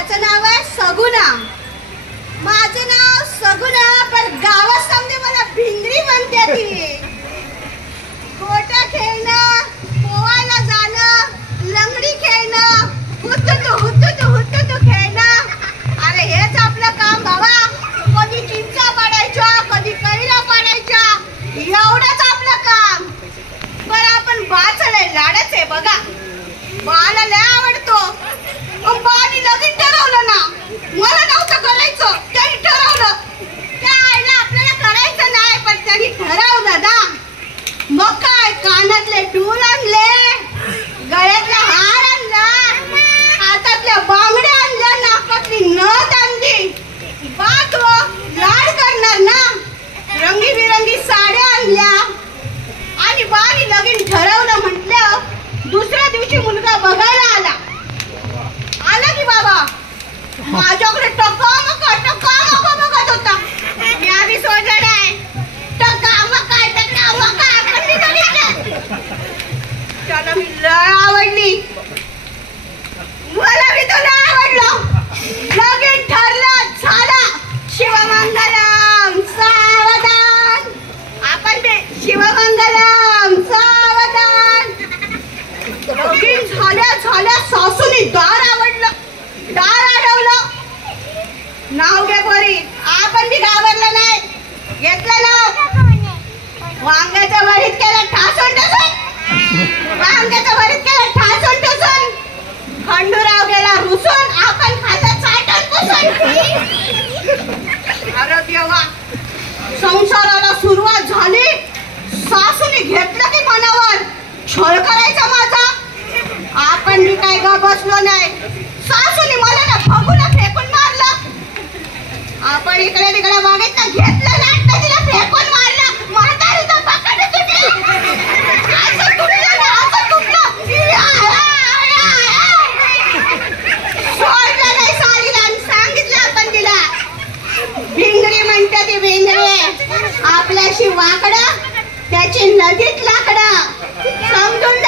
त्याचं नाव आहे सगुना. माझं नाव सगुना, पण गावात समजे मला भिंगरी म्हणते ती. गोट्या खेळणं, पोवायला जाणं, लंगडी खेळणं, हुतुतू खेळणं, अरे हेच आपलं काम बाबा. कधी चिंचा पाडायच्या, कधी कैऱ्या पाडायच्या, एवढंच आपलं काम. बरं आपण बाचं लय लाडच आहे बघा. बाला लय आवडतो. बानी लगीन ठरवलं ना, मला नव्हतं करायचं, त्यांनी ठरवलं. त्या आईला आपल्याला करायचं नाही, पण त्यांनी ठरवलं ना. मग काय, कानातले डूल आणले, गळ्यातला हार आणला, हातातल्या बांगड्या आणल्या, नाकातली नथ आणली. बात हो लाड करणार ना, रंगीबिरंगी साड्या आणल्या. आणि बानी लगीन ठरवलं म्हटलं, दुसऱ्या दिवशी मुलगा बघायला आला की बाबा माझ्याकडे टकामका बघत होता. मी आधी सोडलं नाही. टकामका पण मी बघितलं. त्याला मी लय आवडली, मला मी तो लय आवडलं. लगीन ठरलं, झालं. शिवमंगलम सावधान. आपण बे शिवमंगलम सावधान. लगीन झाल्या सासूनी दार अडवलं. नाव घे पोरी, आपण बी घाबरलं नाही. घेतलं नाव वांग्याच्या भरीत केलं ठासून टसून. खंडूराव गेला रुसून, आपण खात्यात चाटण पुसून. अरे देवा, संसाराला सुरुवात झाली. सासूने घेतलं की मनावर छळ करायचा माझा. आपण मी काय ग बसलो नाही. सासूने मला ना फगून फेकून मारलं. आपण इकडे तिकडे बघितलं, घेतलं नाही तर तिला फेकून मारलं. म्हातारीचं पकड तुटलं. असं तुटलं. सोडलं नाही सारीला आणि सांगितलं आपण तिला. भिंगरी म्हणते ती भिंगरी. आपल्याशी वाकडं, त्याची नदीत लाकडं. समजून